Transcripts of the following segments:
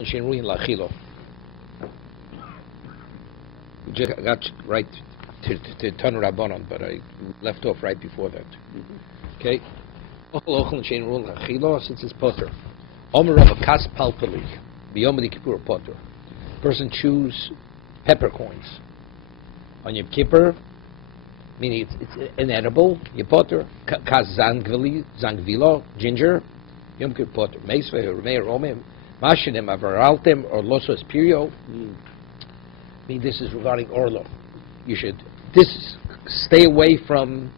We just got right to Tanu Rabbanon, but I left off right before that. Okay? Since it's potter. Omer of a kas palpali, b'yom Kippur potter. Person chews peppercorns on Yom Kippur, meaning it's inedible. Yom potter. Kas zangvilo, ginger, Yom Kippur potter. Meisvei or romem, mashinim avaraltem or losos pirio. I mean, this is regarding orlo. You should stay away from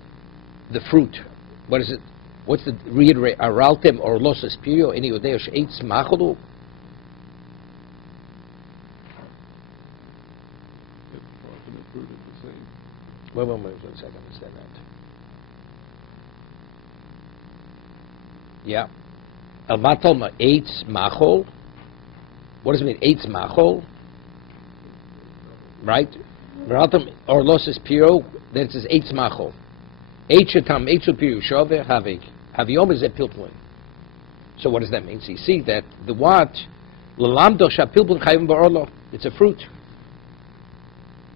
the fruit. What is it? What's the reiterate? Araltem or losos pirio? Any odeosh eitz macholu? Wait 1 second. Understand that. Yeah. Almatalma eitz machol. What does it mean? Eitz machol. Right? Or losses piro, then it says eitz machol. Eitzatam eitzu piro shove havik. Haviom is a pilpulin. So what does that mean? So you see that the what? Lalamdo shapilpulin chayim ba'orlo. It's a fruit.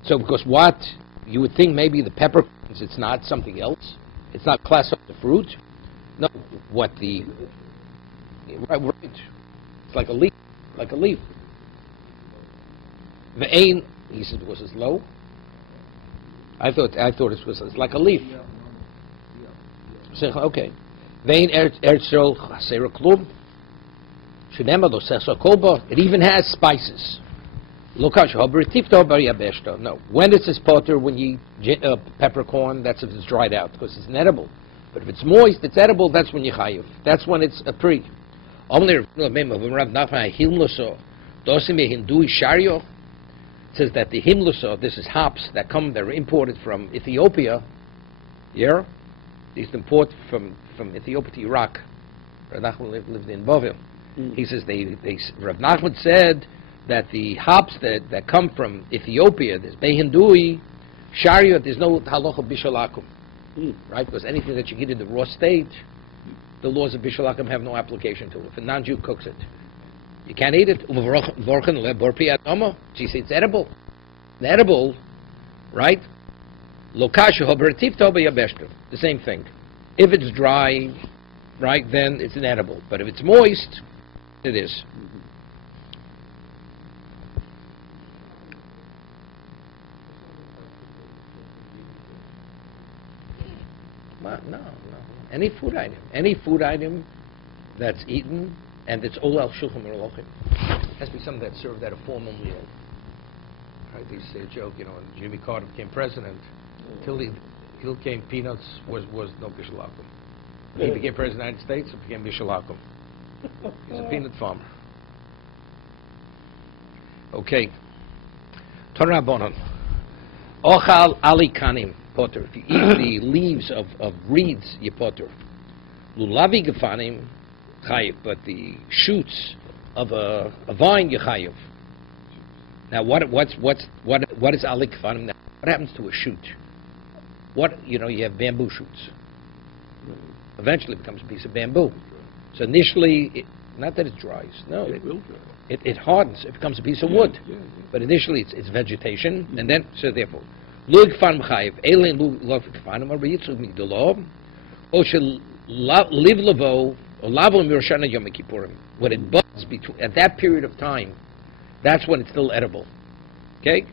So because what? You would think maybe the peppercorns, it's not something else. It's not class of the fruit. No, what the... Right. It's like a leaf. Like a leaf. The ain, he says, because it's low. I thought it was like a leaf. So, okay. Vein ertzol chasera klum. Shenema lo sechso kolba. It even has spices. Lokash hober tifto bar yabeshto. No. When it's this potter, when you peppercorn, that's if it's dried out because it's inedible. But if it's moist, it's edible. That's when you chayiv. That's when it's a pre. It says that the himluso, this is hops that are imported from Ethiopia. Yeah, these import from Ethiopia to Iraq. Rav Nachman lived in Bovel. He says Rav Nachman said that the hops that come from Ethiopia, this behindui, sharia, there's no halacha bishalakum, right? Because anything that you get in the raw state, the laws of bishalakum have no application to it. If a non-Jew cooks it, you can't eat it. She says it's edible. Edible, right? The same thing. If it's dry, right, then it's inedible. But if it's moist, it is. No. Any food item that's eaten and it's all al shulchan aruch has to be something that's served at a formal meal. Right? They say a joke, when Jimmy Carter became president, till he came peanuts was no bishalakum. When he became president of the United States, it became bishalakum. He's a peanut farmer. Okay. Torah bonon. Ochal alikanim. Potter. If you eat the leaves of reeds, you potter. Lulavi gefanim chayiv, but the shoots of a vine you chayiv. Now, what is alik gefanim? Now, what happens to a shoot? You have bamboo shoots. Eventually, it becomes a piece of bamboo. So initially, not that it dries. No, it hardens. It becomes a piece of wood. But initially, it's vegetation, and then therefore. When it buds at that period of time, that's when it's still edible. Okay?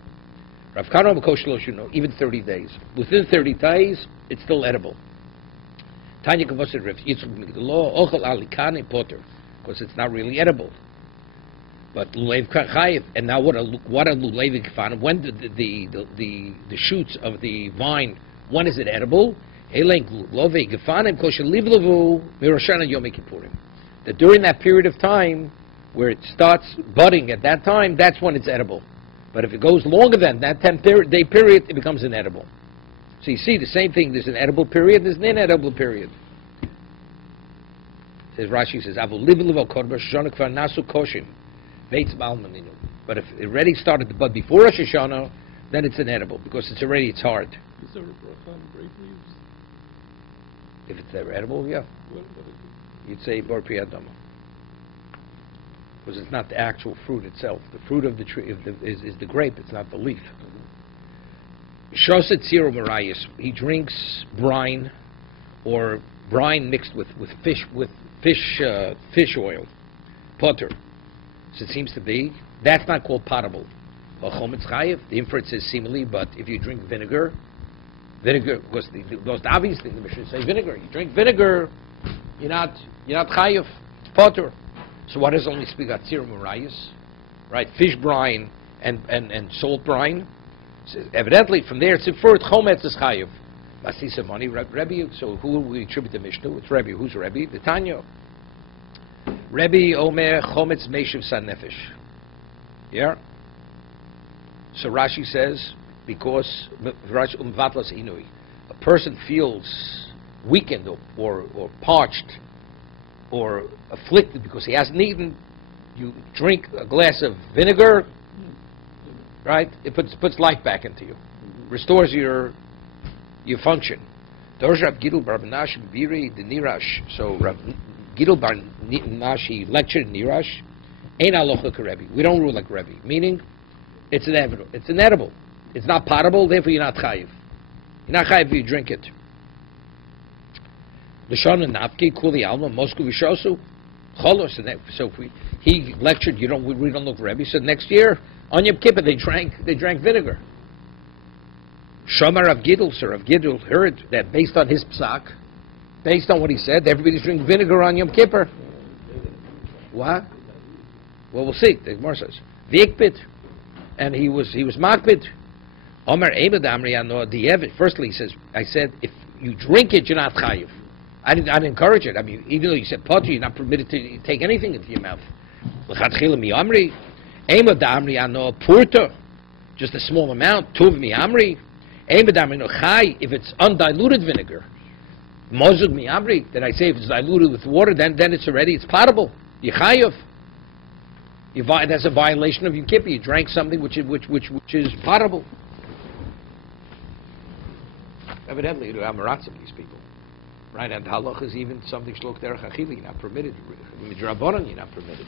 Even 30 days. Within 30 days, it's still edible. Because it's not really edible. But and now what are lulev kafanim? When the shoots of the vine, when is it edible? That during that period of time where it starts budding, at that time, that's when it's edible. But if it goes longer than that 10-day period, it becomes inedible. So you see the same thing. There's an edible period. There's an inedible period. Says Rashi says, but if it already started to bud before Rosh Hashanah, then it's inedible because it's hard. Is there a bracha on grape leaves? If it's edible, yeah. What is it? You'd say Bar Pri Adama. because it's not the actual fruit itself. The fruit of the tree is the grape, it's not the leaf. Shoset Zero Marias, he drinks brine, or brine mixed with fish oil, potter. So it seems to be, that's not called potable. The inference is seemingly, but if you drink vinegar, because the most obvious thing the Mishnah say vinegar. You drink vinegar, you're not chayiv. It's potter. So what does only speak about Tzir Marias? Right, fish brine and salt brine. So evidently, from there it's inferred chometz is chayiv. Masisa money, Rebbe. So who we attribute the Mishnah? It's Rebbe. Who's Rebbe? The Tanya. Rebbe Omer chometz meishiv san nefesh. Yeah. So Rashi says, because a person feels weakened or parched or afflicted because he hasn't eaten, you drink a glass of vinegar, right? It puts life back into you, restores your function. So Rav Gidul Bar Nashi lectured in Nirash, Ein alocha karebi. We don't rule like Rebbe, meaning it's inevitable. It's inedible. It's not potable, therefore you're not chayiv. You're not chayiv if you drink it. L'shon v'nafki kuli alma mosku v'shosu cholos. So if he lectured, we don't look Rebbe. So next year on Yom Kippur they drank vinegar. Shomar Rav Gidul, Sir Rav Gidul heard that based on his psak, based on what he said, everybody's drinking vinegar on Yom Kippur. What? Well, we'll see. The Gemara says v'ikpit, and he was makpid. Omer Eimad Amri Ano Dievet. Firstly, he says, I said, if you drink it, you're not chayiv. I didn't encourage it. I mean, even though you said potter, you're not permitted to take anything into your mouth. L'chatchila mi Amri. Eimad Amri Ano Purta. Just a small amount. Tuv mi Amri. Eimad Amri No Chai. If it's undiluted vinegar. Mozug mi Amri. Then I say if it's diluted with water, then it's potable. You're chayiv. That's a violation of Yom Kippur. You drank something which is potable. Evidently, you have maratzim these people, right? And halach is even something shlok derech achili. You're not permitted. Midrabanan, you're not permitted.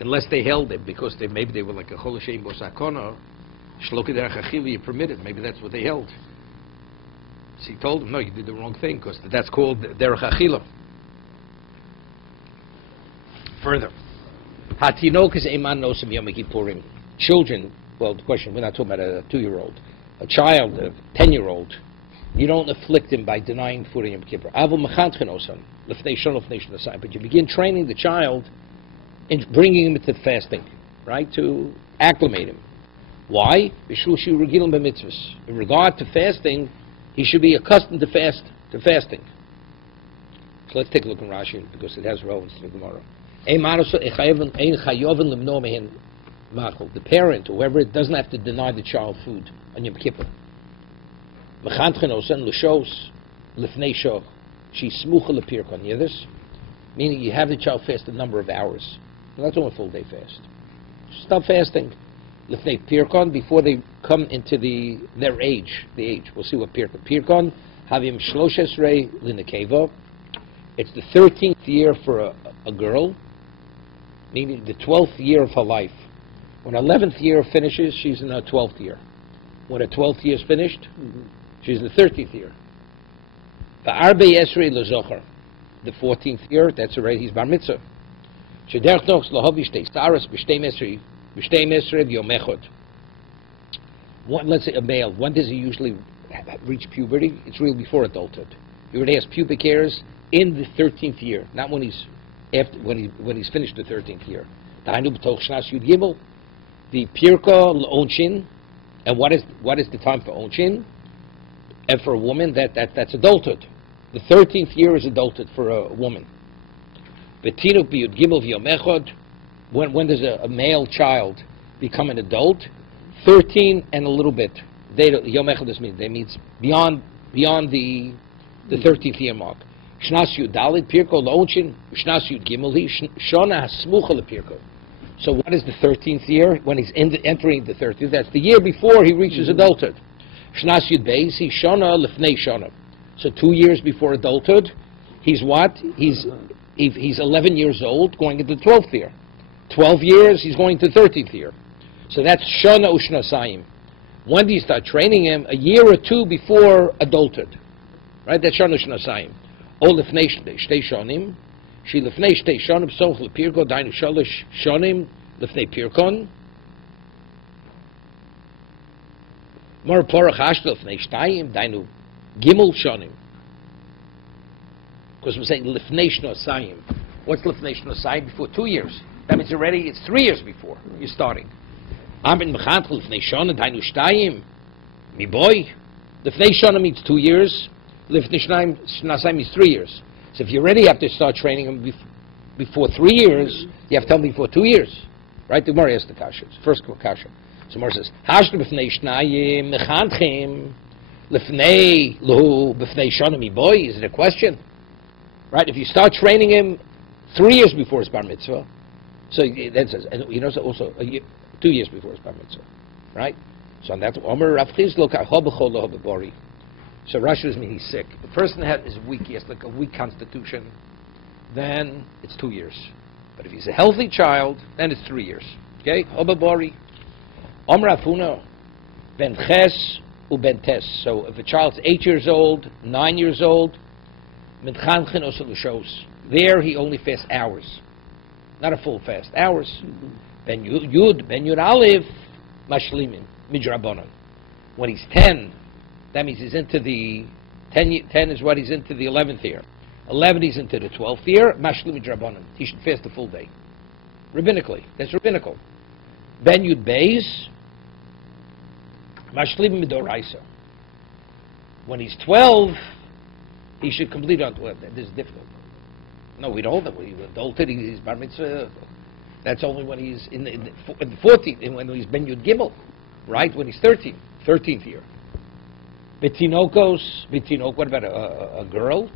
Unless they held it because maybe they were like a cholashem bosakona, shlok derech achili, you're permitted. Maybe that's what they held. So he told him, no, you did the wrong thing because that's called derech achila. Further, hatinok is eman nosem yom kippurim. Children, well, the question, we're not talking about a 2-year-old. A child, a 10-year-old, you don't afflict him by denying food in Yom Kippur. But you begin training the child in bringing him into fasting, right, to acclimate him. Why? In regard to fasting, he should be accustomed to fasting. So let's take a look in Rashi, because it has relevance to the Gemara. The parent, whoever, doesn't have to deny the child food on Yom Kippur. She's smucha lepirkon. You hear this? Meaning you have the child fast a number of hours. Not only a full day fast. Stop fasting. Lifnei pirkon, before they come into their age. The age. We'll see what pirkon. Pirkon havim shloshes linekeva. It's the 13th year for a girl, meaning the 12th year of her life. When her 11th year finishes, she's in her 12th year. When her 12th year is finished, she's in the 13th year. The Arbe Esrei Lezocher, the 14th year, that's already his bar mitzvah. Shederch noch lahavi shtei staras b'shtei mesrei v'yomechot. Let's say a male, when does he usually reach puberty? It's really before adulthood. He already has pubic hairs in the 13th year, not when he's finished the 13th year. The pirka l'onchin, and what is the time for onchin? And for a woman, that's adulthood. The 13th year is adulthood for a woman. Betinu biyud gimel v'yomechod. When does a male child become an adult? 13 and a little bit. Yomechod means they means beyond the 13th year mark. Shnas yud dalit pirko l'onchin. Shnas yud gimel hi shona hasmucha lepirko. So what is the 13th year? When he's entering the 13th, that's the year before he reaches adulthood. Shnas Yud Beis, he Shona Lefnei Shona. So 2 years before adulthood, He's what? He's 11 years old, going into the 12th year. 12 years, he's going to 13th year. So that's Shana Ushnasayim. When do you start training him? A year or two before adulthood. Right? That's Shana Ushnasayim. O Lefnei Shtei Shonim. She Lefnei Shtei Shonim, Sof Lepirko, Dainu Shalosh Shonim, Lefnei Pirkon. More Porach Hashtel Lefnei Shtayim, Dainu Gimel Shonim. Because we're saying Lefnei Shnosayim. What's Lefnei Shnosayim? Before 2 years. That means already it's 3 years before you're starting. Amin Mechantel Lefnei Shona, Dainu Shtayim, Mi boy. Lefnei Shona means 2 years. Lefnei Shnosayim means 3 years. So if you already have to start training him before 3 years, you have to tell him before 2 years. Right? The Gemara asks the Kasha. First Kasha. So Gemara says, Hashtem Lefnei Shnayim, Mechanchim, Lefnei Luhu, Befnei Shona, Mi boy. Is it a question? Right? If you start training him 3 years before his bar mitzvah, so that says, and you know, so also 2 years before his bar mitzvah, right? So on that, Omer Rav Chizlo Ka'Hobachol Lohababori. So Rashi doesn't mean he's sick. The person that is weak, he has like a weak constitution, then it's 2 years. But if he's a healthy child, then it's 3 years. Okay? Hobabori. Omer Afuna Ben Ches U Ben Tes. So if a child's 8 years old, 9 years old, there he only fasts hours, not a full fast, hours. Ben Yud Aleph Mashlimin Midrabanan. When he's 10, that means he's into the 10 is what he's into the 11th year. 11 he's into the 12th year. Mashlim Midrabanan. He should fast the full day, rabbinically. That's rabbinical. Ben Yud Beis Mashlim Midoraisa. When he's 12. He should complete on 12. This is difficult. No, we don't hold that. When he's adulted, he's bar mitzvah. That's only when he's in the 14th, and when he's ben yud gimel, right? When he's 13th year. Betinokos, what about a girl?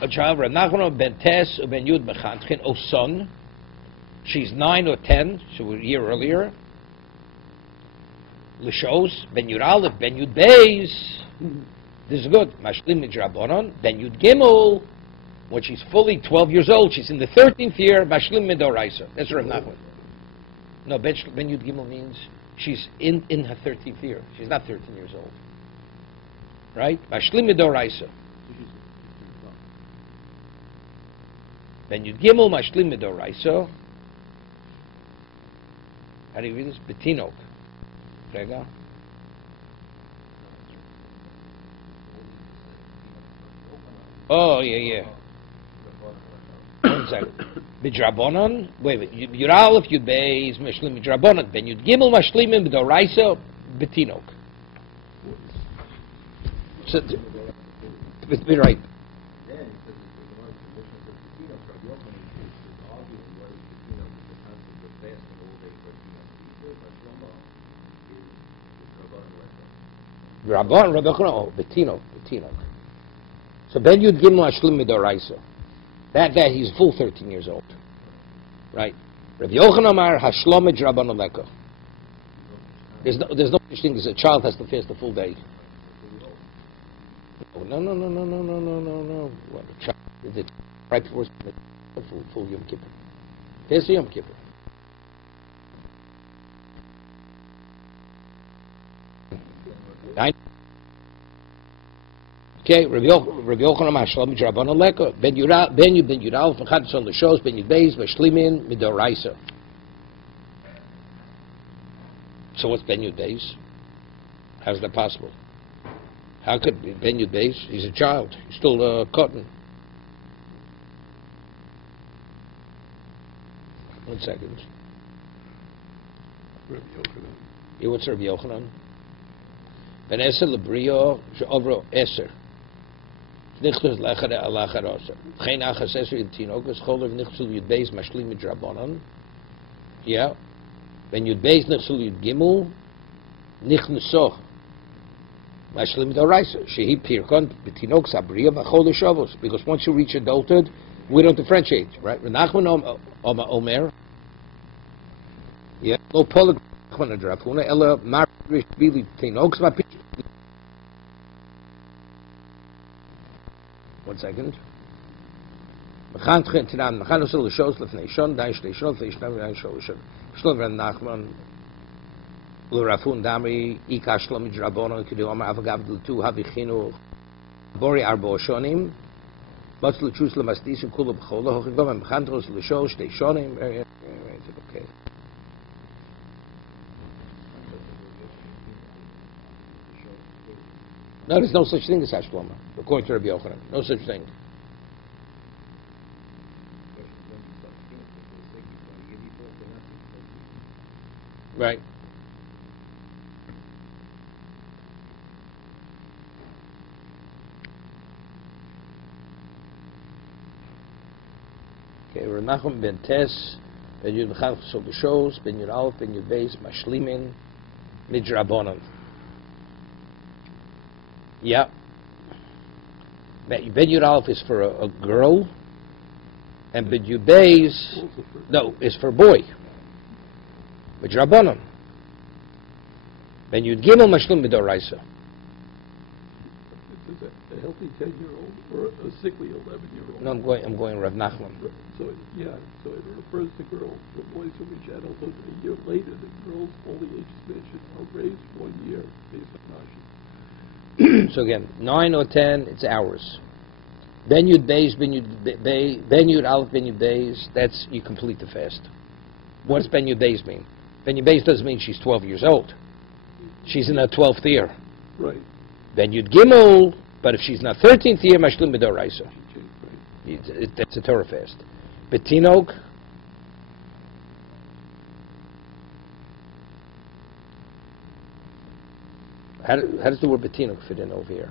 A child, Renachon ben Tes, ben yud mechanchen, o son. She's 9 or 10, so a year earlier. L'shos, ben yud aleph, ben yud beis. This is good. Mashlim midrabanan. Then Yud Gimel, when she's fully 12 years old, she's in the 13th year. Mashlim midoraisa. That's Rav Nachman. No, Ben Yud Gimel means she's in her 13th year. She's not 13 years old. Right? Mashlim midoraisa. Ben Yud Gimel, Mashlim midoraisa. How do you read this? Betinok. Rega. Oh, yeah. 1 second. Midrabanan. Wait. Yud Aleph, Yud Beis, Mashlim Midrabanan. Ben Yud Gimel, Mashlimim, B'Doraisa, Betinok. So, be right. Rabban, Betinok. So Ben Yud Gimel Ashlim Midoraisa. That he's full 13 years old. Right? Rav Yochanan Amar Hashlom Rabban Aleka. There's no such thing as a child has to fast the full day. No. What, a child, is it right before full Yom Kippur? Fast Yom Kippur. Okay, Rabbi Yochanan Mashlam Midrabanan Leka Ben Yud Aleph Mechad Son L'Shos Ben Yud Beis Mashlimin Midoraisa. So what's Ben Yud Beis? How's that possible? How could Ben Yud Beis? He's a child. He's still cotton. 1 second. Rabbi Yochanan. Yeah, what's Rabbi Yochanan? Ben Eser Lebrio She'ovro Eser. Nichtus Lechare Alacharosa. Geen Achas Eser in Tinokus. Cholev Nichtul Yud Beis Mashlim Midrabanan. Yeah. Ben Yud Beis Nichtul Yud Gimel. Nichnusoch. Mashlim Midoraisa. Shehi Pirkon Betinok Sabria V'chol Shavos. Because once you reach adulthood, we don't differentiate, right? Renachman Omer. Yeah. No polygon Drafuna. Ella Mar Bili Tinoks. 1 second. Mechanchen tinan mechanosel l'shos lefnei shon dai shtei shon lefnei shon dai shon shlom ren nachman l'rafun damri ikash shlom midrabonon kidu amar avagav l'tu havi chinuch bori arbo shonim bats l'chus l'mastis ukulu b'cholo hochigom mechantos l'shos shtei shonim. Okay. No, there's no such thing as Hashlama, according to Rabbi Yochanan. No such thing. Right. Okay, Renachum ben Tes, ben Yud B'Chav Chosol B'Shos, ben Yud Aleph, ben Yud Beis, Mashlimin, Midrabonon. Yeah. Ben Yud Aleph is for a girl, and Ben Yud Beis, no, is for a boy. Midrabonon. Ben Yud Gimel Mashlim B'Doraisa. Is it a healthy 10-year-old or a sickly 11-year-old? No, I'm going Rav Nachman. So, yeah, so it refers to girls. The boys who reach adulthood a year later, the girls, all the ages mentioned, are raised 1 year based on Rashi. So again, 9 or 10, it's hours. Ben Yud Beis, Ben Yud Aleph, Ben Yud Beis, that's, you complete the fast. What does Ben Yud Beis mean? Ben Yud Beis doesn't mean she's 12 years old. She's in her 12th year. Right. Ben Yud Gimel, but if she's in her 13th year, Mashlim B'Doraisa. That's a Torah fast. Betinok, how does the word Betinok fit in over here?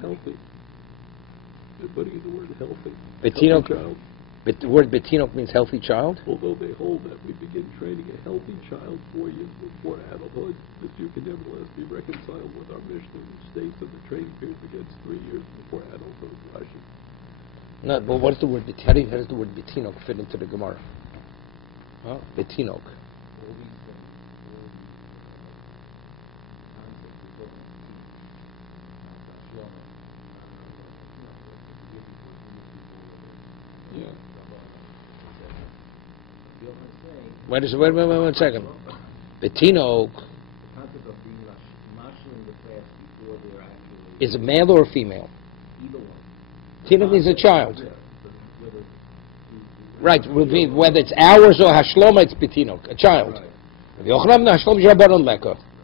Healthy. They're putting in the word healthy. Betinok, Healthy child. but the word Betinok means healthy child? Although they hold that we begin training a healthy child 4 years before adulthood, that you can nevertheless be reconciled with our Mishnah, which states that the training period begins 3 years before adulthood. Rashi. No, but what is the word? How does the word Betinok fit into the Gemara? Huh? Betinok. Yeah. Wait 1 second. Betinok is a male or a female? Tinok means a child. Right, whether it's hours or Hashloma, it's Betinok, a child.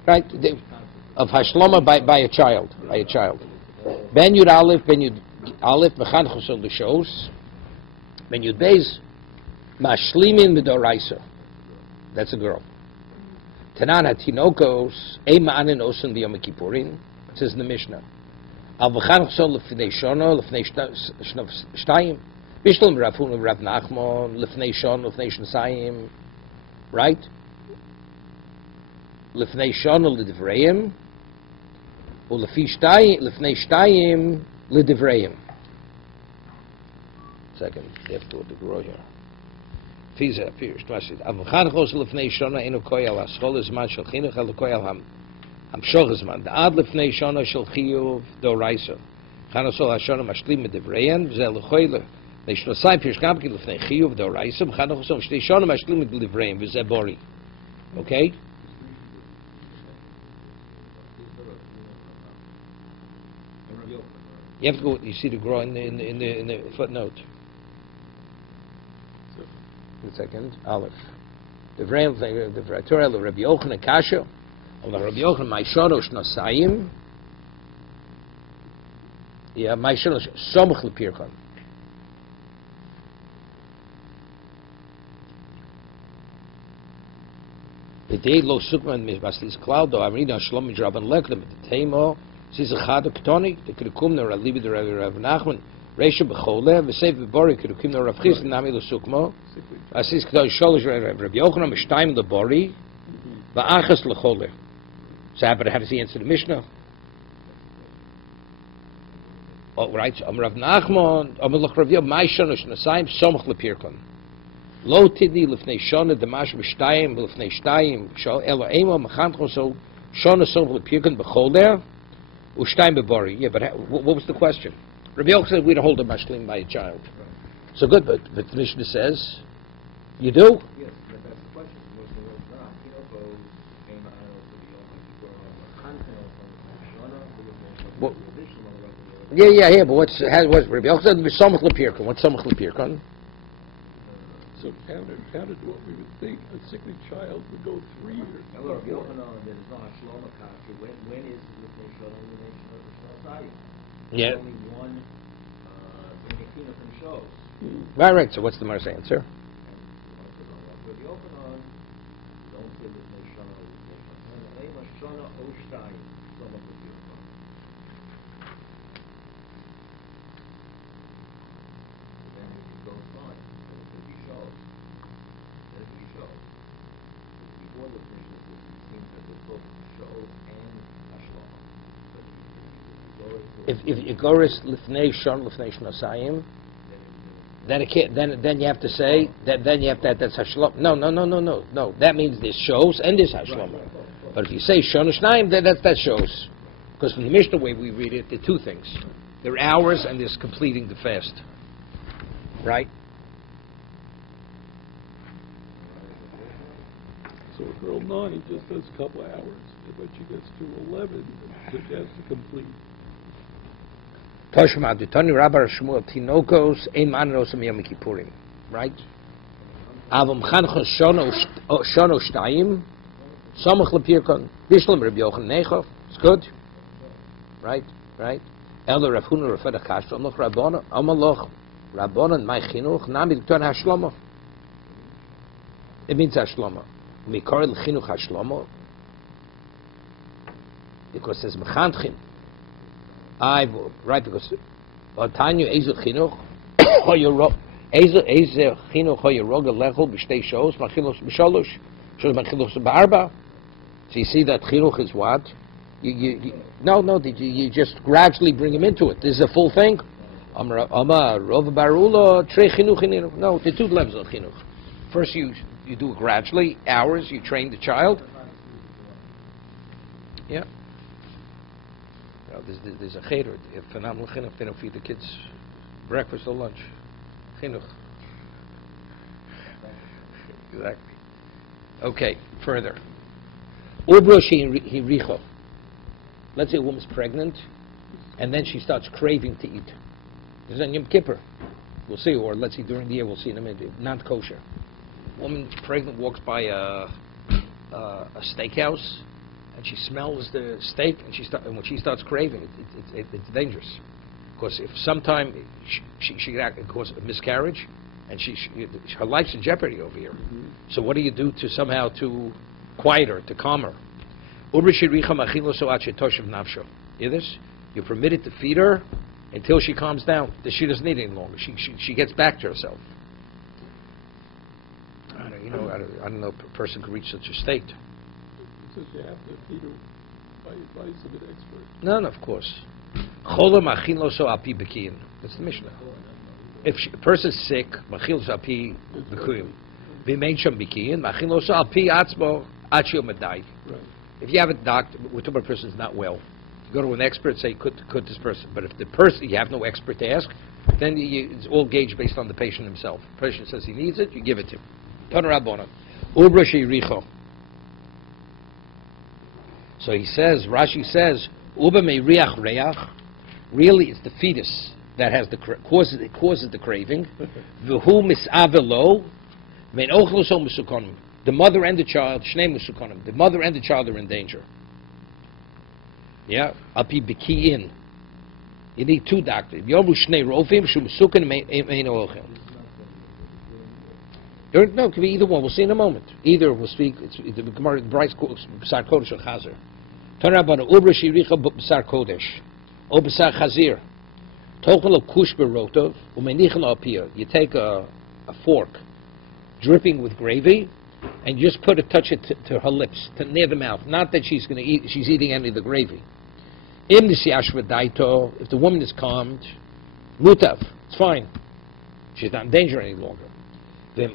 Right, of Hashloma by a child, Ben Yud Aleph, Mechan Chosol L'Shos, Ben Yud Beis, Mashlimin B'Doraisa. That's a girl. Tanan HaTinokos, Eima Anin Osen B'Yom Kippurim, it says in the Mishnah. Al Mechan Chosol L'Fnei Shono, L'Fnei Shtayim, Bishlam Rafun Rav Nachman, L'Fnei Shon, L'Fnei Shnasayim, right? L'Fnei Shon L'Divreim, L'Fnei Shtayim L'Divreim. Second, you have to grow here. Fiza appears. Avchan Chos L'Fnei Shona Enu Koyal Aschol Zman Shel Chinuch El Koyal Ham Shoch Zman. Ad L'Fnei Shona Shel Chiyuv Doraisa. Chanosol Hashona Mashlim Medivreim Zel L'Choyle. Neishnasai Pish Kamki L'Fnei Chiyuv Doraisa. Chanosol Shtei Shona Mashlim Medivreim V'Zeh Bori. Okay. You have to go. You see the grow in the footnote. 1 second. Aleph. The Torah of Rabbi Yochanan Kasha. Of Rabbi Yochanan Ma'ishoro Shnasayim. Yeah, Ma'ishoro Somach L'Pirkan. The day lo sukman misbaslis cloud. Though I'm reading Shlom Midraban Leklim. The Tamo. This is a chad ktonik. The Kedukum no Ralibi the Rav Nachman. Reisha b'chole v'seif b'bori Kedukum no Rav Chis nami lo sukmo. Asis k'doi sholish Rabbi Yochanan Mishtayim lebori v'achas l'chole. So how does he answer the Mishnah? Oh, right. Rav Nachman. Lach Rav Yochanan Ma'ishon Shnasayim Somach L'Pirkan. Lo tidni l'fnei shona demash b'shtayim l'fnei shtayim shal elo emo mechan chosol shona Somach L'Pirkan b'chole. Ushtayim b'bori. Yeah, but what was the question? Rabbi Yochanan said we don't hold a mashlim by a child. So good, but the Mishnah says, you do? Yes, that's the question. Moshe was not. Kinoko came out of the Well, yeah, but what's Rabbi Yochanan said? Samach lepirkan. What's samach lepirkan? So counted what we would think a sickly child would go 3 years. However, Rabbi Yochanan, there is no Hashlama Kasha. When is the Lifnei Shalom the nation of the Shal? Yeah. Only one Kinok and shows. Right. So what's the Mar's answer? Rabbi Yochanan, don't say Lifnei Shalom, Lifnei Shalom. Shana O Shtayim, Samach lepirkan. Then it goes on. Before the Mishnah, it seems that there's both shows and Hashlama. If you go lifnei shon lifnei shnosayim, then it can't. Then you have to say that. Then you have to. That's hashlama. No. That means there's shows and there's hashlama. Right. But if you say shon shnayim, then that shows. Because from the Mishnah way we read it, there are two things: there are hours and there's completing the fast. Right. So a girl 9 just does a couple of hours, but she gets to 11, so she has to complete. Toshma Dutani Rabbar Shmuel Tinokos Ein Manros Yom Kippurim. Right. Avam Chanchos Shono Shtayim Samach Lepirkan Bishlam Rabbi Yochanan Nechov. It's good. Right. Elder Rav Huna Rav Feda Kash Amloch Rabbana Amaloch Rabbanan My Chinuch Nami Dutani Hashlama. It means Hashlama. Mikar Chinuch Hashlama because it says Mechanchim. Right, because Tanya Ezel Chinuch Ezel Chinuch Hoyerog Lechol b'shtei shows Machilos b'shalosh Shows Machilos b'arba. So you see that Chinuch is what? You just gradually bring him into it. This is a full thing. Amar Rov Barula Trei Chinuch. No, the two levels of Chinuch. First you do it gradually, hours, you train the child. Yeah. Well, there's a cheder, a phenomenal chinuch. They don't feed the kids breakfast or lunch. Chinuch. Exactly. Okay, further. Ubroshi. Let's say a woman's pregnant, and then she starts craving to eat. This is on Yom Kippur. We'll see, or let's see during the year, we'll see in a minute. Not kosher. Woman pregnant walks by a steakhouse, and she smells the steak, and when she starts craving, it's dangerous. Because if sometime she could cause a miscarriage, and her life's in jeopardy over here. Mm-hmm. So what do you do to quiet her, to calm her? Hear this? You're permitted to feed her until she calms down. That she doesn't need it any longer. She gets back to herself. I don't know if a person could reach such a state. It says you have to feed her by advice of an expert. No, of course. That's the Mishnah. If a person's sick, machil api b'kuyim. V'mein sham b'kiyin, machil oso api atzmo achil medai. If you have a doctor, we're talking about a person's not well, you go to an expert and say, could this person? But if the person, you have no expert to ask, then it's all gauged based on the patient himself. The patient says he needs it, you give it to him. So he says, Rashi says, Uba me riach reach. Really, it's the fetus that has causes the craving. V'hu misavelo mein ochloso musukonim. The mother and the child, shnei musukonim. The mother and the child are in danger. Yeah, api bikiin. You need two doctors. Yomu shnei rofim shu musukin mein ochel. No, it could be either one. We'll see in a moment. Either will speak. It's the Gemara, the Bryce B'sar Kodesh or Chazer. Turn around on Ubra Shiricha B'sar Kodesh or B'sar Chazir. Tochel of Kush Berotov Umenichel Apir. You take a fork, dripping with gravy, and you just touch it to her lips, near the mouth. Not that she's going to eat. She's eating any of the gravy. Im Nisiashva Daito. If the woman is calmed, Mutav. It's fine. She's not in danger any longer. We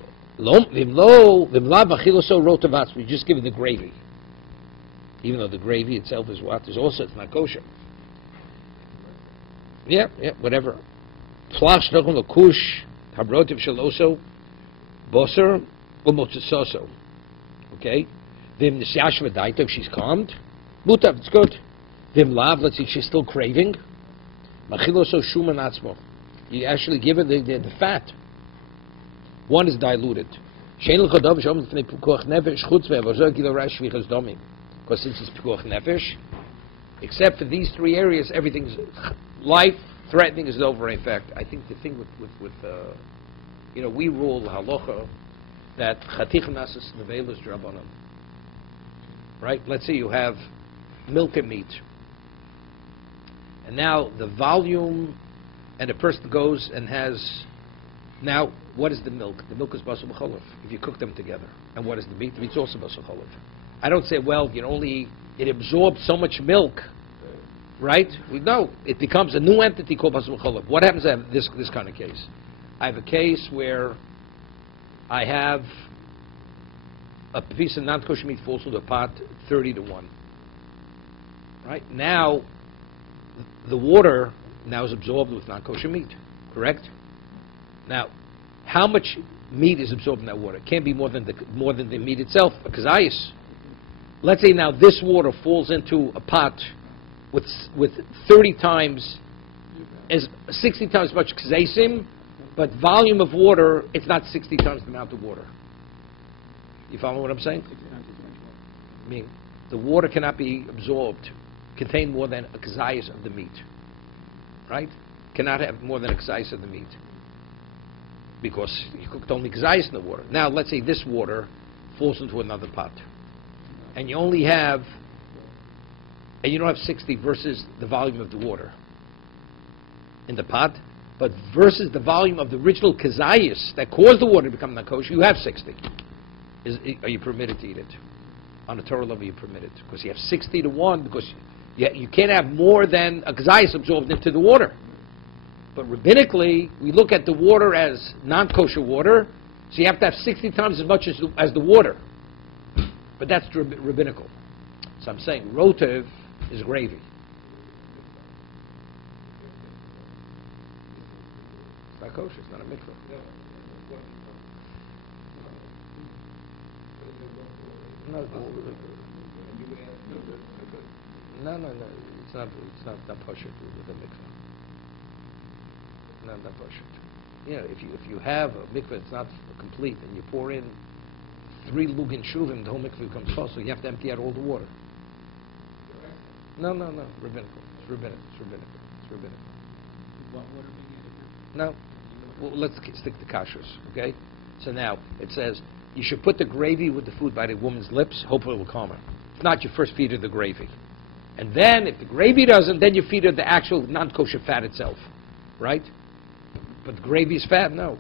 just give it the gravy. Even though the gravy itself is what? It's not kosher. Yeah, whatever. Flach shnochum l'kush habrotiv shaloso boser u'motzasoso. Okay? Vim nisyash v'daito, if she's calmed, mutav, it's good. Vim lav, let's see, she's still craving. Machiloso shuman atzmo. You actually give her the fat. One is diluted. Because since it's pikuach nefesh, except for these three areas, everything's life-threatening is over. In fact, I think the thing with we rule halacha that chatich nasas nevelas drabanan. Right? Let's say you have milk and meat, and now the volume, and a person goes and has. Now, what is the milk? The milk is basar b'cholav, if you cook them together. And what is the meat? The meat's also basar b'cholav. I don't say, well, it absorbs so much milk, right? No, it becomes a new entity called basar b'cholav. What happens in this kind of case? I have a case where I have a piece of non-kosher meat falls into a pot 30-1. Right? Now, the water now is absorbed with non-kosher meat, correct? Now, how much meat is absorbed in that water? It can't be more than the meat itself, because ice. Let's say now this water falls into a pot with 30 times, 60 times as much kzeisim, but volume of water, it's not 60 times the amount of water. You follow what I'm saying? I mean, the water cannot be absorbed, contain more than a kzayis of the meat. Right? Cannot have more than a kzayis of the meat. Because you cooked only kzayis in the water. Now, let's say this water falls into another pot. And you only have, and you don't have 60 versus the volume of the water in the pot, but versus the volume of the original kzayis that caused the water to become non-kosher, you have 60. Are you permitted to eat it? On a Torah level, you're permitted. Because you have 60-1, because you can't have more than a kzayis absorbed into the water. But rabbinically, we look at the water as non-kosher water, so you have to have 60 times as much as the water. But that's rabbinical. So I'm saying rotev is gravy. It's not kosher, it's not a mikvah. No, it's not kosher with a mikvah. Not kosher. If you have a mikveh, it's not complete, and you pour in 3 lugin shuvim, the whole mikveh becomes kosher. You have to empty out all the water. No, rabbinical. It's rabbinical. What water being added? No. Well, let's stick to kashrus, okay? So now, it says, you should put the gravy with the food by the woman's lips, hopefully it will calm her. If not, you first feed her the gravy. And then, if the gravy doesn't, then you feed her the actual non-kosher fat itself, right? But the gravy is fat? No.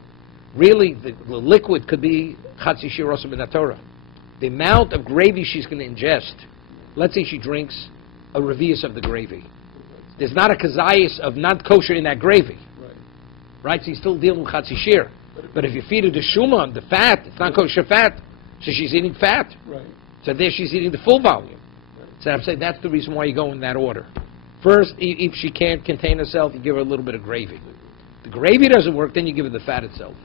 Really, the liquid could be chatzi shirosa min haTorah. The amount of gravy she's going to ingest, let's say she drinks a revius of the gravy. There's not a kazayis of non-kosher in that gravy. Right? So you're still dealing with chatzi shir. But if you feed her the shuman, the fat, it's not kosher fat, so she's eating fat. Right. So there she's eating the full volume. Right. So I'm saying that's the reason why you go in that order. First, if she can't contain herself, you give her a little bit of gravy. The gravy doesn't work, then you give her the fat itself.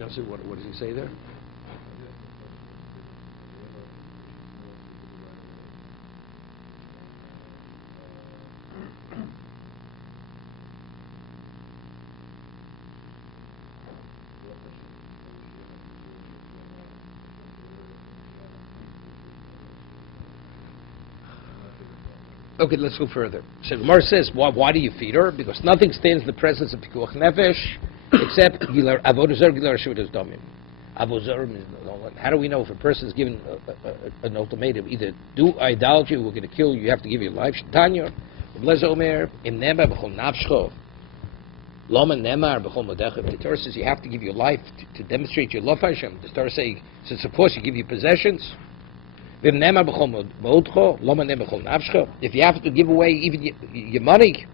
Now, see, what does he say there? Okay, let's go further. So Gemara says, why do you feed her? Because nothing stands in the presence of pikuach nefesh except avodah zarah gilar shvitas damim. Avodah zarah means, how do we know if a person is given an ultimatum, either do idolatry, we're going to kill you, you have to give your life. Tanya, Blez Omer, im nemar b'chol nafshcho, loma nemar b'chol modecha. The Torah says you have to give your life to demonstrate your love for Hashem. The Torah says, since of course you give you possessions. If you have to give away even your money,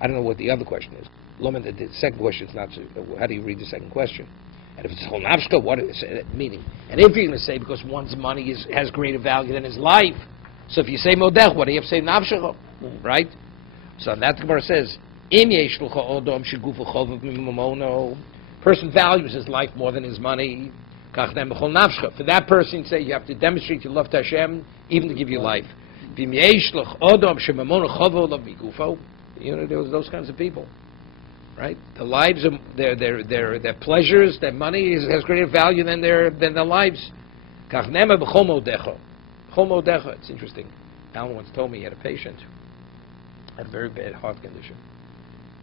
I don't know what the other question is. The second question is not, how do you read the second question? And if it's chol nafshka, what is it meaning? And if you're going to say because one's money has greater value than his life, so if you say modech, what do you have to say nafshcha? Right? So that Gemara says, Im yesh l'cha odom shegufa chovav mimamono. Person values his life more than his money. Kach nem b'chol nafshcha. For that person, say you have to demonstrate your love to Hashem, even to give your life. V'im yesh l'cha odom shemamono chovav olav migufo. You know, there was those kinds of people, right? The lives of their pleasures, their money has greater value than their lives. Kach nem b'chol modecha. B'chol modecha. It's interesting. Alan once told me he had a patient, had a very bad heart condition,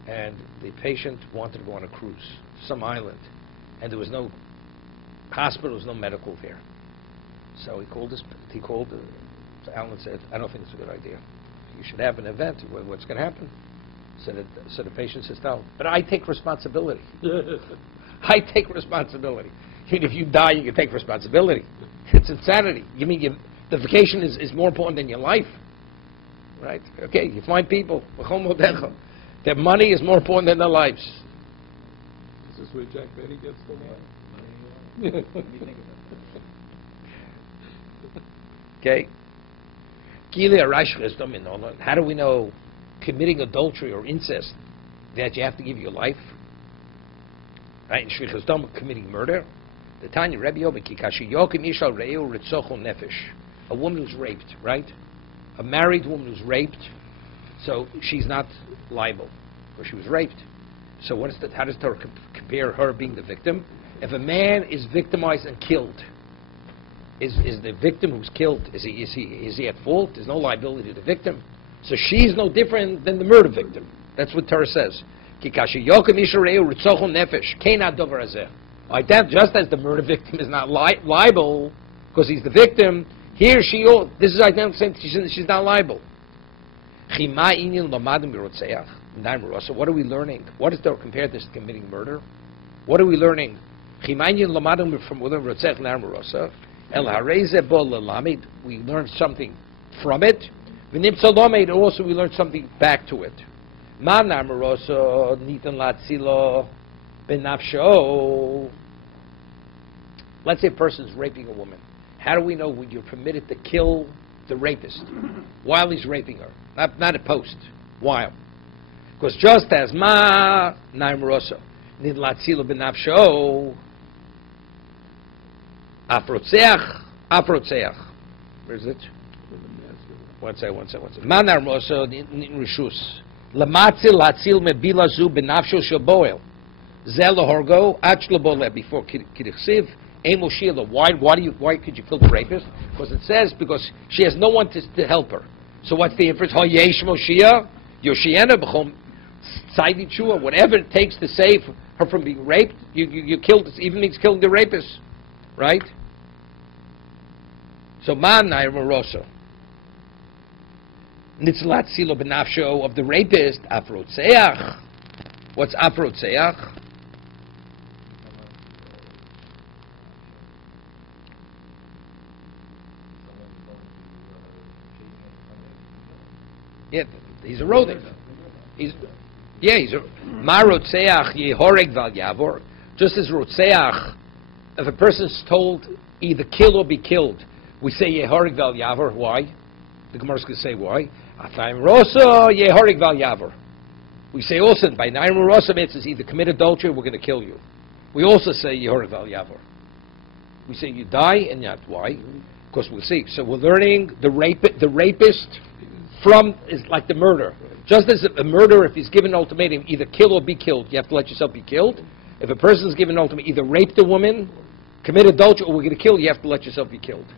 and the patient wanted to go on a cruise, some island, and there was no hospital, there was no medical there. So so Alan said, I don't think it's a good idea. You should have an event. What's going to happen? So the patient says, no, but I take responsibility. I take responsibility. If you die, you can take responsibility. It's insanity. You mean the vacation is more important than your life, right? Okay, you find people, their money is more important than their lives. Is this where Jack Benny gets the line? Okay. How do we know committing adultery or incest that you have to give your life? Right? In Shvichas Dam, committing murder. The Tanya Rabbi Yoma Kikashi Yokim Ishal Reu Ritzochol Nefesh. A woman who's raped, right? A married woman who's raped, so she's not liable, or she was raped. So how does Torah compare her being the victim? If a man is victimized and killed, is the victim who's killed, is he at fault? There's no liability to the victim. So she's no different than the murder victim. That's what Torah says. Kikashi Yokim Ishal Reu Ritzochol Nefesh. Keina Dover Hazeh. Just as the murder victim is not liable because he's the victim, this is identical same. She's not liable. So what are we learning? What is Torah compared this to committing murder? What are we learning? We learned something from it. Also we learned something back to it. Let's say a person is raping a woman. How do we know when you're permitted to kill the rapist while he's raping her? Not at post. While. Because just as ma naimrosa nidlatzilo benafsho afrotzeach. Where is it? One second. Ma naimrosa nirishus lamatzil latzil mebila zu benafsho shaboel zel horgo achlabole before kirichsiv. Why could you kill the rapist? Because it says she has no one to help her. So what's the inference? Whatever it takes to save her from being raped, you killed. Even means killing the rapist, right? So man naimaroso nitzlat silo benafsho of the rapist afrotzeach. What's afrotzeach? Yeah, he's eroding. He's a marotzeach yehoreg val yavor. Just as rotzeach, if a person's told either kill or be killed, we say yehoreg val yavor. Why? The Gemara is going to say why. Atayim rosa yehoreg val yavor. We say also by naim rosa it says either commit adultery or we're going to kill you. We also say yehoreg val yavor. We say you die and not why? Because we'll see. So we're learning the rapist is like the murder. Just as a murderer, if he's given an ultimatum, either kill or be killed, you have to let yourself be killed. If a person is given an ultimatum, either rape the woman, commit adultery, or we're going to kill you, you have to let yourself be killed.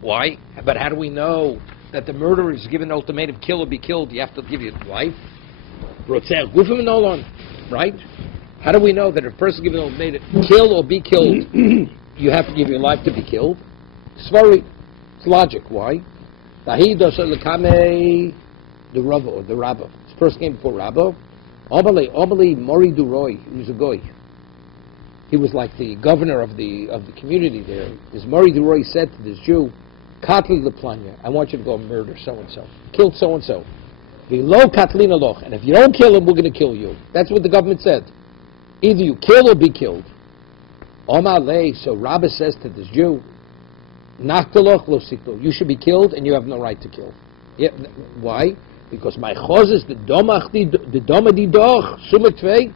Why? But how do we know that the murderer is given an ultimatum, kill or be killed, you have to give your life? Right? How do we know that if a person is given an ultimatum, kill or be killed, you have to give your life to be killed? It's logic. Why? The Rabbah or the Rabbah. This person came before Rabbah. Obali Mori Duroy, he was a goy. He was like the governor of the community there. This Mori Duroy said to this Jew, Katli Leplanya, I want you to go murder so and so. Kill so and so. V'lo Katlina Loch, and if you don't kill him, we're going to kill you. That's what the government said. Either you kill or be killed. Omalei, so Rabbah says to this Jew, Nachtaloch lo siklo, you should be killed and you have no right to kill. Yeah, why? Because my choz is the doma di doch sumek tvei.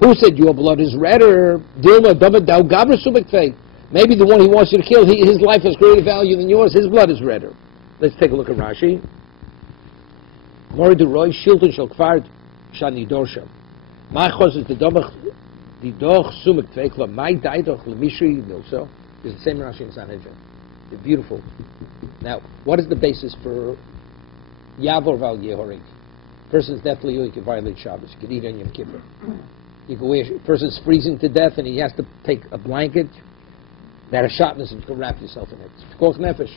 Who said your blood is redder? Dilma doma dau gabra sumek tvei. Maybe the one he wants you to kill, his life has greater value than yours. His blood is redder. Let's take a look at Rashi. Mori du roy shilton shel kfar shani dorsha. My choz is the doma di doch sumek tvei. Kla my daidoch lemishri milso. Is the same Rashi in Sanhedrin. They're beautiful. Now, what is the basis for Yavor Val Yehoring? Person's deathly ill, you can violate Shabbos. You can eat on Yom Kippur. You can wear, person's freezing to death and he has to take a blanket that has shatnez and you can wrap yourself in it. It's called nefesh.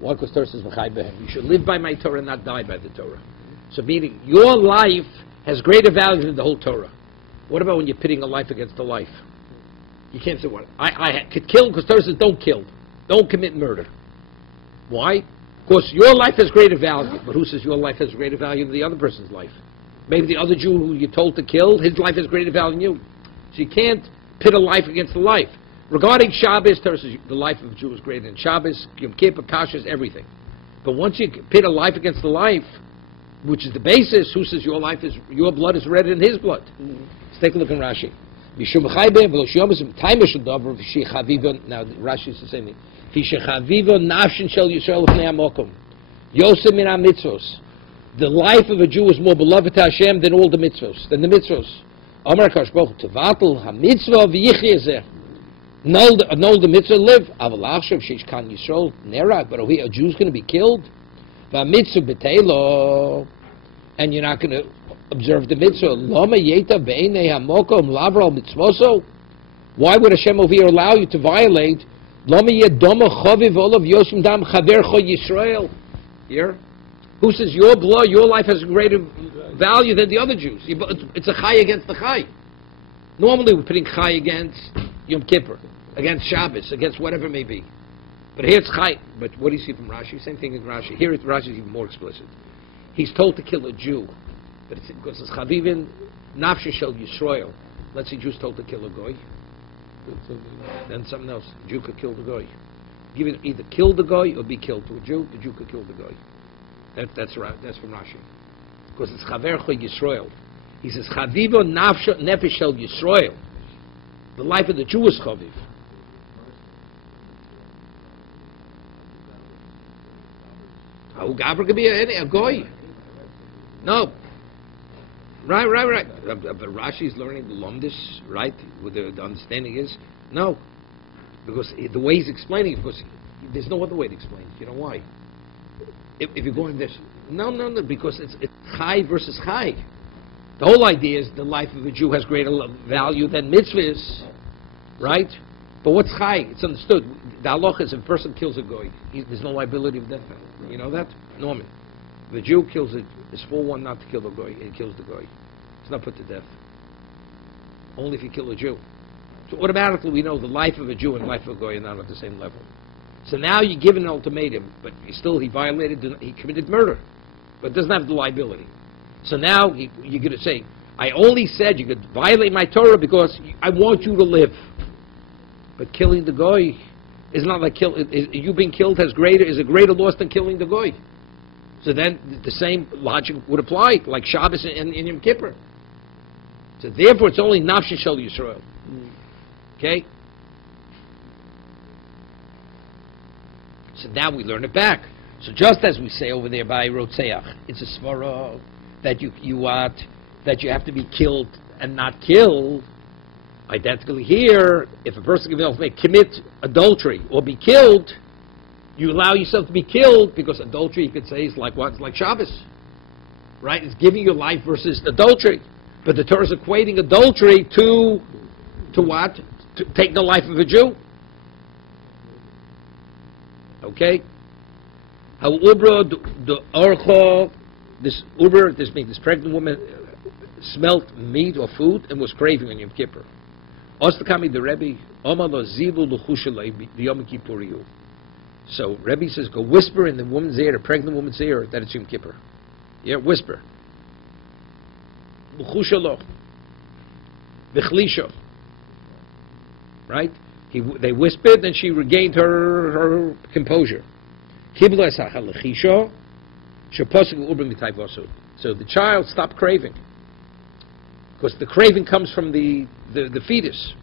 Why? Because Torah says v'chai behem. You should live by my Torah and not die by the Torah. So meaning, your life has greater value than the whole Torah. What about when you're pitting a life against a life? You can't say, what? I could kill because Torah says don't kill. Don't commit murder. Why? Because your life has greater value. But who says your life has greater value than the other person's life? Maybe the other Jew who you're told to kill, his life has greater value than you. So you can't pit a life against a life. Regarding Shabbos, Torah says the life of a Jew is greater than Shabbos, Yom Kippur, parshas, everything. But once you pit a life against a life, which is the basis, who says your blood is redder than his blood? Let's take a look in Rashi. Now Rashi is the same thing. The life of a Jew is more beloved to Hashem than all the mitzvos, than the mitzvos. Null the mitzvah live. But a Jew's going to be killed. And you're not going to observe the mitzvah. Why would Hashem over here allow you to violate? Here? Who says your blood, your life has greater value than the other Jews? It's a chai against the chai. Normally we're putting chai against Yom Kippur, against Shabbos, against whatever it may be. But here it's chai. But what do you see from Rashi? Same thing in Rashi. Here Rashi is even more explicit. He's told to kill a Jew. But it's because it's chavivin nafshe shel Yisrael. Let's say Jew's told to kill a goy. Then something else. The Jew could kill the goy. Either kill the goy or be killed to a Jew. The Jew could kill the goy. That's right. That's from Rashi. Because it's chavercho Yisrael. He says chavivo nefesh shel Yisrael. The life of the Jew is chaviv. How Gabra could be a goy? No. Right. But Rashi is learning the Lomdis, right? With the understanding is, no. Because the way he's explaining it, because there's no other way to explain it. You know why? If you're going this, no, because it's chai versus chai. The whole idea is the life of a Jew has greater value than mitzvahs, right? But what's chai? It's understood. The halacha is if a person kills a goy, there's no liability of death penalty. You know that? Norman. The Jew kills it, it's 4-1 not to kill the goy, and he kills the goy. It's not put to death. Only if you kill a Jew. So automatically we know the life of a Jew and the life of a goy are not at the same level. So now you give an ultimatum, but he violated, he committed murder, but doesn't have the liability. So now you're going to say, I only said you could violate my Torah because I want you to live. But killing the goy is not like you being killed is a greater loss than killing the goy. So then the same logic would apply, like Shabbos and Yom Kippur. So therefore it's only nafshe shel Yisrael. Okay? So now we learn it back. So just as we say over there by Rotzeach, it's a svara that you have to be killed and not killed. Identically here, if a person may commit adultery or be killed, you allow yourself to be killed because adultery, you could say, is like what? It's like Shabbos. Right? It's giving your life versus adultery. But the Torah is equating adultery to what? To take the life of a Jew. Okay? How ubra the orcho, this means this pregnant woman smelt meat or food and was craving on Yom Kippur. Ostakami the Rebbe, Omalo zivu luchushalei b'yom kippuriyu. So Rebbe says, go whisper in the woman's ear, the pregnant woman's ear, that it's Yom Kippur. Yeah, whisper. Luchushalo. Bichlisho. Right? They whispered, and she regained her composure. Kibla esach halechisho, So the child stopped craving, because the craving comes from the fetus.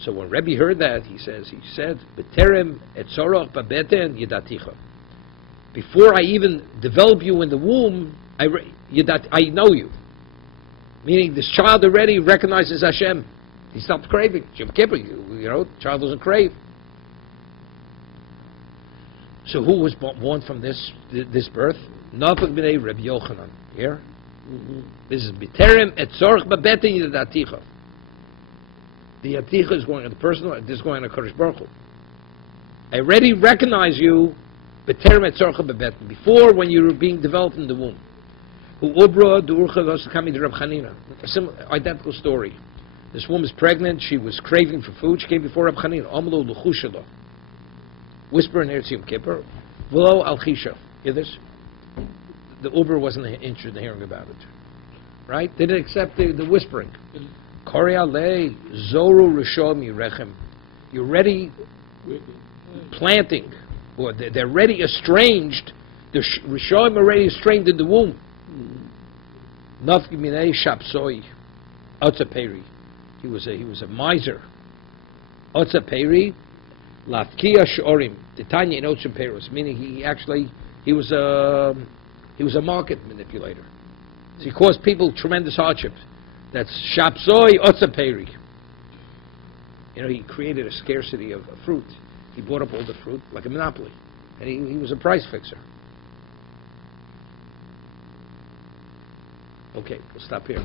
So when Rebbe heard that, he said, "B'terem etzorach babeten yidaticha." Before I even develop you in the womb, I know you. Meaning, this child already recognizes Hashem. He stopped craving. Yom Kippur, child doesn't crave. So who was born from this birth? Nafak b'nei Rabbi Yochanan. Here, this is B'terem etzorach babeten yidaticha. The Yaticha is going on the personal, this is going on Kodesh Baruch Hu. I already recognize you before, when you were being developed in the womb. A similar, identical story. This woman is pregnant, she was craving for food, she came before Reb Chanina. Whisper in Eretz Yom Kippur, V'lo al chisha. Hear this? The Uber wasn't interested in hearing about it. Right? They didn't accept the whispering. You're ready planting, or they're ready estranged. The Rishonim are already estranged in the womb. Nafgiminei Shapsoi, Otzaperi. He was a miser. Otzaperi, Lafkia Shorim. The Tanya in Otzaperos, meaning he was a market manipulator. So he caused people tremendous hardship. That's Shapsoi Otzaperi. He created a scarcity of fruit. He bought up all the fruit like a monopoly. And he was a price fixer. Okay, we'll stop here.